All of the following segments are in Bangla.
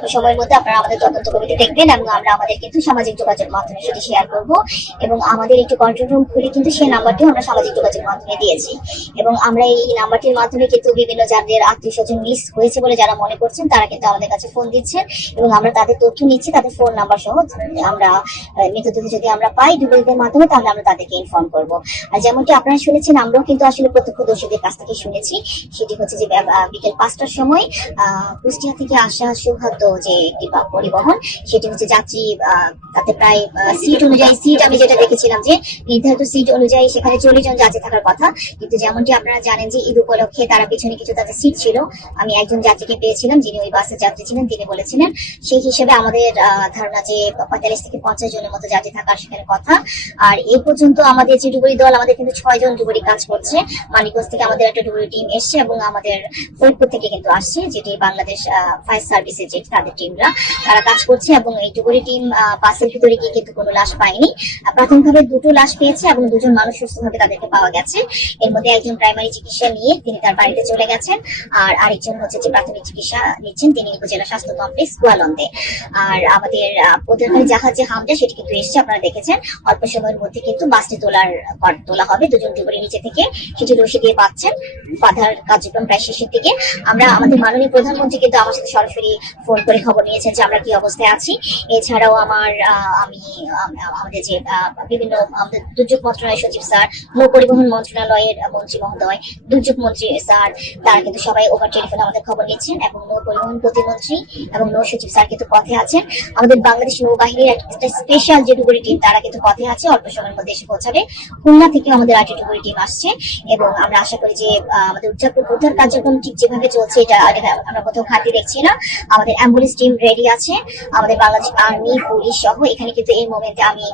অল্প সময়ের মধ্যে আপনারা আমাদের তদন্ত কমিটি দেখবেন এবং আমরা আমাদের কিন্তু সামাজিক যোগাযোগ মাধ্যমে সেটি শেয়ার করব। এবং আমাদের একটি কন্ট্রোল রুম খুলে কিন্তু সেই নাম্বারটিও আমরা সামাজিক যোগাযোগ মাধ্যমে দিয়েছি। এবং আমরা এই নাম্বারটির মাধ্যমে কিন্তু বিভিন্ন যাদের আত্মীয় স্বজন মিস হয়েছে বলে যারা মনে করছেন তারা কিন্তু আমাদের কাছে ফোন দিচ্ছেন এবং আমরা তাদের তথ্য নিচ্ছি, তাদের ফোন নাম্বার সহ। আমরা মৃতদেহ যদি আমরা পাই ডুবুরিদের মাধ্যমে তাহলে আমরা তাদেরকে ইনফর্ম করব। আর যেমনটি আপনারা শুনেছেন, আমরাও কিন্তু আসলে প্রত্যক্ষদর্শীদের কাছ থেকে শুনেছি। সেটি হচ্ছে যে বিকেল 5টার সময় কুষ্টিয়া থেকে আসা সৌভাগ্য যে একটি পরিবহন, সেটি হচ্ছে যাত্রী, তাতে প্রায় সিট অনুযায়ী, সিট আমি যেটা দেখেছিলাম যে নির্ধারিত সিট অনুযায়ী সেখানে 40 জন যাত্রী থাকার কথা, কিন্তু যেমনটি আপনারা জানেন যে ঈদ উপলক্ষে তারা পিছনে কিছু তাদের সিট ছিল। আমি একজন যাত্রীকে পেয়েছিলাম যিনি ওই বাসের যাত্রী ছিলেন, তিনি বলেছিলেন সেই হিসেবে আমাদের ধারণা যে 45 থেকে 50 জনের মতো যাত্রী থাকার সেখানে কথা। আর এই পর্যন্ত আমাদের যে ডুবুরি দল, আমাদের কিন্তু 6 জন ডুবুরি কাজ করছে। মানিকগঞ্জ থেকে আমাদের একটা ডুবুরি টিম এসছে এবং আমাদের ফরিদপুর থেকে কিন্তু আসছে, যেটি বাংলাদেশ ফায়ার সার্ভিসের যে তাদের টিমরা, তারা কাজ করছে। এবং এই ডুবুরি টিম বাসের ভিতরে গিয়ে কিন্তু কোনো লাশ পায়নি। প্রাথমিকভাবে 2টো লাশ পেয়েছে এবং 2 জন মানুষ সুস্থভাবে তাদেরকে পাওয়া গেছে। এর মধ্যে একজন প্রাইমারি চিকিৎসা নিয়ে তিনি তার বাড়িতে চলে গেছেন, আর আরেকজন হচ্ছে যে প্রাথমিক চিকিৎসা নিচ্ছেন, তিনি উপজেলা স্বাস্থ্য কমপ্লেক্স গোয়ালন্দে। আর আমাদের উদ্ধারকারী জাহাজ যে হামজা, সেটি কিন্তু এসছে, আপনারা দেখেছেন। অল্প সময়ের মধ্যে কিন্তু বাসটি তোলা হবে। 2 জন ডুবুরি নিচে থেকে সেটি রশি দিয়ে পাচ্ছেন। বাধার কার্যক্রম প্রায় শেষের দিকে। আমরা আমাদের মাননীয় প্রধানমন্ত্রী কিন্তু আমার সাথে সরাসরি ফোন করে খবর নিয়েছেন যে আমরা কি অবস্থায় আছি। এছাড়াও আমাদের যে বিভিন্ন আমাদের দুর্যোগ মন্ত্রণালয়ের সচিব স্যার, নৌ পরিবহন মন্ত্রণালয়ের মন্ত্রী মহোদয়, দুর্যোগ মন্ত্রী স্যার, তারা কিন্তু সবাই ওভার টেলিফোনে আমাদের খবর নিচ্ছেন। এবং নৌ পরিবহন প্রতিমন্ত্রী এবং নৌ সচিব স্যার কিন্তু পথে আছেন। আমাদের বাংলাদেশ নৌবাহিনীর একটা স্পেশাল যে ডুবুরি টিম, তারা কিন্তু পথে আছে, অল্প সময়ের মধ্যে এসে পৌঁছাবে। খুলনা থেকে আমাদের আরেকটি ডুবুরি টিম আসছে এবং আমরা আশা করি যে আমাদের উদ্ধার কার্যক্রম ঠিক যেভাবে চলছে এটা আমরা কোথাও ঘাটতি দেখছি না। আমাদের অ্যাম্বুলেন্স টিম রেডি আছে, আমাদের বাংলাদেশ আর্মি, পুলিশ সহ। এখানে কিন্তু এই মোমেন্টে আমি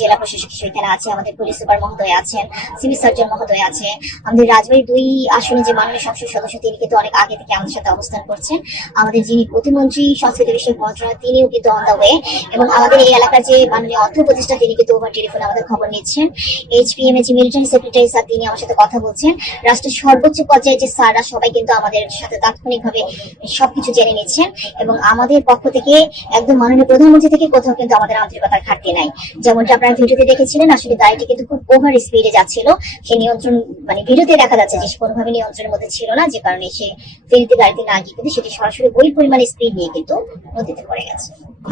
জেলা প্রশাসক হিসেবে এখানে আছি, আমাদের পুলিশ সুপার মহোদয় আছেন, সিভিল সার্জন মহোদয় আছে। আমাদের রাজবাড়ী 2 আসনে যে মাননীয় সংসদ সদস্য, তিনি কিন্তু অনেক আগে থেকে আমাদের সাথে অবস্থান করছেন। আমাদের যিনি প্রতিমন্ত্রী সংস্কৃতি বিষয়ক মন্ত্রণালয়, তিনিও কিন্তু অন দা ওয়ে। এবং আমাদের এই এলাকার যে মাননীয় অর্থ উপদেষ্টা, তিনি কিন্তু ওভার টেলিফোনে আমাদের খবর নিচ্ছেন। HPM এর যে মিলিটারি সেক্রেটারি স্যার, তিনি আমার সাথে কথা বলছেন। রাষ্ট্রের সর্বোচ্চ পর্যায়ে যে স্যাররা সবাই কিন্তু আমাদের সাথে তাৎক্ষণিকভাবে সবকিছু জেনে নিচ্ছেন। এবং আমাদের পক্ষ থেকে একদম মাননীয় প্রধানমন্ত্রী থেকে কোথাও কিন্তু আমাদের আন্তরিকতার ঘাটতি নাই। যেমনটা আপনারা ভিডিওতে দেখেছিলেন, আসলে গাড়িটি কিন্তু খুব ওভার স্পিডে যাচ্ছিল। সে নিয়ন্ত্রণ, ভিডিওতে দেখা যাচ্ছে যে কোনোভাবে নিয়ন্ত্রণের মধ্যে ছিল না, যে কারণে সে ফেরিতে গাড়িতে না গিয়ে কিন্তু সেটি সরাসরি ওই পরিমাণে স্পিড নিয়ে কিন্তু নদীতে পড়ে গেছে।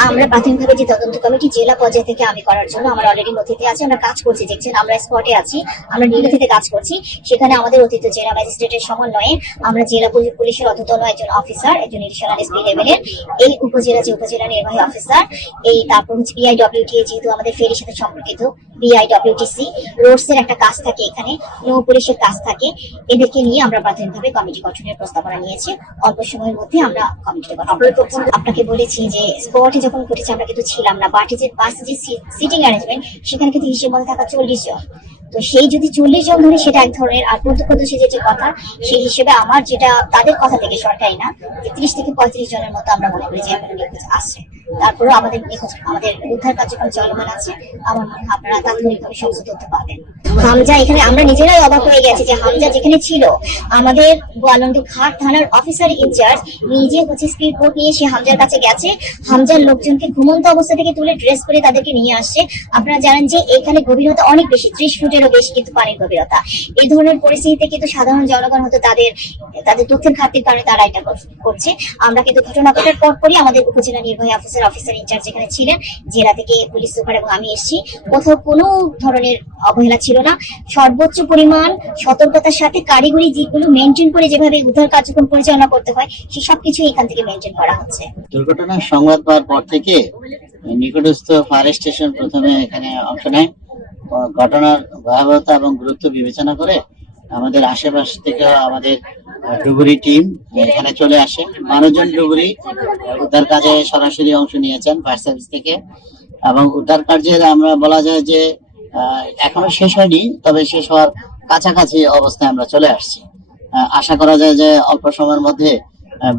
আমরা প্রাথমিকভাবে যে তদন্ত কমিটি জেলা পর্যায়ে থেকে আমি করার জন্য আমার অলরেডি নথিতে আছে, আমরা কাজ করছি। দেখছেন আমরা স্পটে আছি, আমরা নির্বাচিত কাজ করছি। সেখানে আমাদের অতিরিক্ত জেলা ম্যাজিস্ট্রেটের সমন্বয়ে আমরা জেলা পুলিশের অধ্যতন একজন অফিসার, একজন এডিশনাল এসপি লেভেলের, এই উপজেলা নির্বাহী অফিসার, তারপর হচ্ছে BIWTA, যেহেতু আমাদের ফেরির সাথে সম্পর্কিত, BIWTC, রোডস এর একটা কাজ থাকে, এখানে নৌ পুলিশের কাজ থাকে। এদেরকে নিয়ে আমরা প্রাথমিকভাবে কমিটি গঠনের প্রস্তাবনা নিয়েছি। অল্প সময়ের মধ্যে আমরা কমিটি গঠন করব। আপনাকে বলেছি যে স্পটে যখন ঘটেছে আমরা কিন্তু ছিলাম না, বাসে যে সিটিং অ্যারেঞ্জমেন্ট, সেখানে কিন্তু হিসেব মধ্যে থাকা 40 জন। তো সেই যদি 40 জন ধরে, সেটা এক ধরনের। আর প্রত্যক্ষদর্শী যে কথা, সেই হিসেবে আমার যেটা তাদের কথা থেকে, সরকারি না, 30 থেকে 35 জনের মতো আমরা মনে করি যে এখন নিখোঁজ আসছে। তারপরেও আমাদের উদ্ধার কার্যক্রম চলমান আছে। আমার মনে হয় আপনারা তাৎক্ষণিকভাবে সমস্ত তথ্য পাবেন। হামজা, এখানে আমরা নিজেরাই অবাক হয়ে গেছি যে হামজা যেখানে ছিল, আমাদের গোয়ালন্দ ঘাট থানার অফিসার ইনচার্জ নিজে হচ্ছে স্পিড বোট নিয়ে সে হামজার কাছে গেছে। হামজার লোকজনকে ঘুমন্ত অবস্থা থেকে তুলে ড্রেস করে তাদেরকে নিয়ে আসছে। আপনারা জানেন যে এখানে গভীরতা অনেক বেশি, 30 ফুটেরও বেশি কিন্তু পানির গভীরতা। এই ধরনের পরিস্থিতিতে কিন্তু সাধারণ জনগণ হয়তো তাদের তথ্যের ঘাটতির কারণে তারা এটা করছে। আমরা কিন্তু ঘটনা ঘটার পরপরই আমাদের উপজেলা নির্বাহী অফিসার ইনচার্জ যেখানে ছিলেন, জেলা থেকে পুলিশ সুপার এবং আমি এসেছি, কোথাও কোনো ধরনের অবহেলা ছিল না। সর্বোচ্চ পরিমাণ সতর্কতার সাথে কারিগরি দিকগুলো মেনটেন করে যেভাবে উদ্ধার কার্যক্রম পরিচালনা করতে হয়, সেই সবকিছু এখান থেকে মেনটেন করা হচ্ছে। দুর্ঘটনার সংবাদ পাওয়ার পর থেকে নিকটস্থ ফায়ার স্টেশন প্রথমে এখানে অংশ নেয়। ঘটনার ভয়াবহতা এবং গুরুত্ব বিবেচনা করে আমাদের আশেপাশ থেকে আমাদের ডুবুরি টিম এখানে চলে আসে। 12 জন ডুবুরি উদ্ধার কাজে সরাসরি অংশ নিয়েছেন ফায়ার সার্ভিস থেকে। এবং উদ্ধার কার্যের আমরা বলা যায় যে এখনো শেষ হয়নি, তবে শেষ হওয়ার কাছাকাছি অবস্থায় আমরা চলে আসছি। আশা করা যায় যে অল্প সময়ের মধ্যে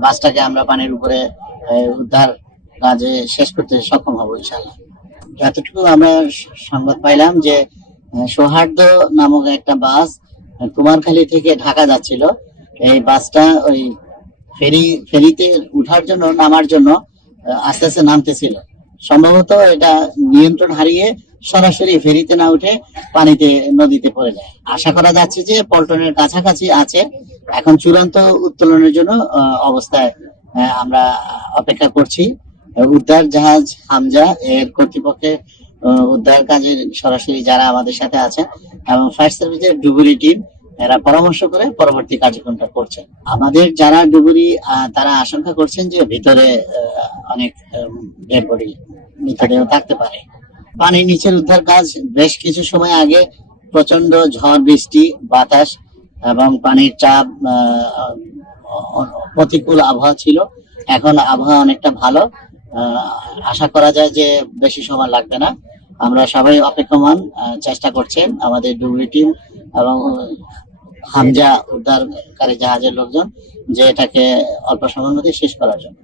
বাসটাকে আমরা পানির উপরে উদ্ধার কাজে শেষ করতে সক্ষম হব ইনশাআল্লাহ। যতটুকু আমরা সংবাদ পাইলাম যে সৌহার্দ্য নামক একটা বাস কুমারখালী থেকে ঢাকা যাচ্ছিল। এই বাসটা ওই ফেরিতে উঠার জন্য, নামার জন্য আস্তে আস্তে নামতেছিল। সম্ভবত এটা নিয়ন্ত্রণ হারিয়ে সরাসরি ফেরিতে না উঠে পানিতে নদীতে পড়ে যায়। আশা করা যাচ্ছে যে পল্টনের কাছাকাছি আছে, এখন চূড়ান্ত উত্তোলনের জন্য অবস্থায় আমরা অপেক্ষা করছি। উদ্ধার জাহাজ হামজা এর কর্তৃপক্ষের উদ্ধার কাজের সরাসরি যারা আমাদের সাথে আছেন এবং ফায়ার সার্ভিসের ডুবুরি টিম এরা পরামর্শ করে পরবর্তী কার্যক্রমটা করছেন। আমাদের যারা ডুবুরি তারা আশঙ্কা করছেন যে ভিতরে অনেক ডেড বডি মৃতদেহ থাকতে পারে। পানির নিচের উদ্ধার কাজ বেশ কিছু সময় আগে প্রচন্ড ঝড় বৃষ্টি বাতাস এবং পানির চাপ প্রতিকূল আবহাওয়া ছিল। এখন আবহাওয়া অনেকটা ভালো, আশা করা যায় যে বেশি সময় লাগবে না। আমরা সবাই অপেক্ষমান চেষ্টা করছেন আমাদের ডুবুরি টিম এবং হামজা উদ্ধারকারী জাহাজের লোকজন যে এটাকে অল্প সময়ের মধ্যে শেষ করার জন্য।